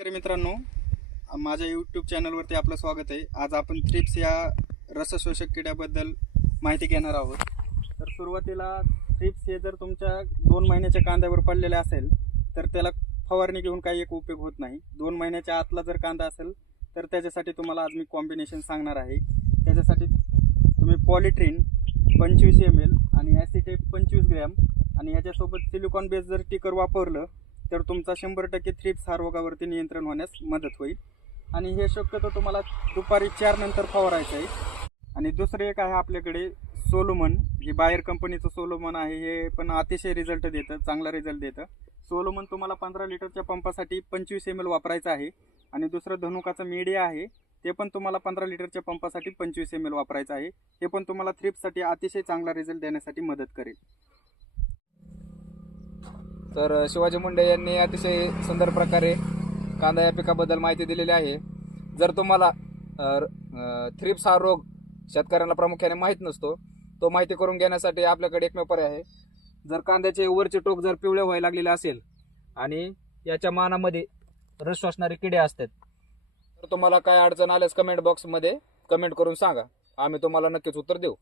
शेतकरी मित्रांनो, माझ्या यूट्यूब चॅनलवरती आपलं स्वागत आहे. आज आपण थ्रिप्स या रसशोषक किड्याबद्दल माहिती घेणार आहोत. तर सुरुवातीला थ्रिप्स हे जर तुमच्या 2 महिन्याच्या कांद्यावर पडलेले असेल तर त्याला फवारणी घेऊन काही एक उपयोग होत नाही. 2 महिन्याच्या आतला जर कांदा असेल तर त्याच्यासाठी तुम्हाला आज मी कॉम्बिनेशन सांगणार आहे. त्याच्यासाठी तुम्ही पॉलिट्रीन 25 ml आणि ॲसिटेट 25 ग्रॅम आणि ह्याच्यासोबत सिलिकॉन बेस जर टिकर वापरलं तर तुमचा 100% थ्रिप्स हा रोगावरती नियंत्रण होण्यास मदत होईल. आणि हे शक्यतो तुम्हाला दुपारी 4 नंतर फवारायचं आहे. आणि दुसरं एक आहे आपल्याकडे सोलोमन, जे बायर कंपनीचं सोलोमन आहे. हे पण अतिशय रिझल्ट देतं, चांगला रिझल्ट देतं. सोलोमन तुम्हाला 15 लिटरच्या पंपासाठी 25 ml वापरायचं आहे. आणि दुसरं धनुकाचं मीडिया आहे, ते पण तुम्हाला 15 लिटरच्या पंपासाठी 25 ml वापरायचं आहे. हे पण तुम्हाला थ्रिप्ससाठी अतिशय चांगला रिझल्ट देण्यासाठी मदत करेल. तर शिवाजी मुंडे यांनी अतिशय सुंदर प्रकारे कांदा या पिकाबद्दल माहिती दिलेली आहे. जर तुम्हाला थ्रिप्स हा रोग शेतकऱ्यांना प्रामुख्याने माहीत नसतो, तो माहिती करून घेण्यासाठी आपल्याकडे एकमेव पर्याय आहे. जर कांद्याचे वरचे टोक जर पिवळे व्हायला लागलेले असेल आणि याच्या मानामध्ये रस श्वसणारे किडे असतात, तर तुम्हाला काय अडचण आल्यास कमेंट बॉक्समध्ये कमेंट करून सांगा, आम्ही तुम्हाला नक्कीच उत्तर देऊ.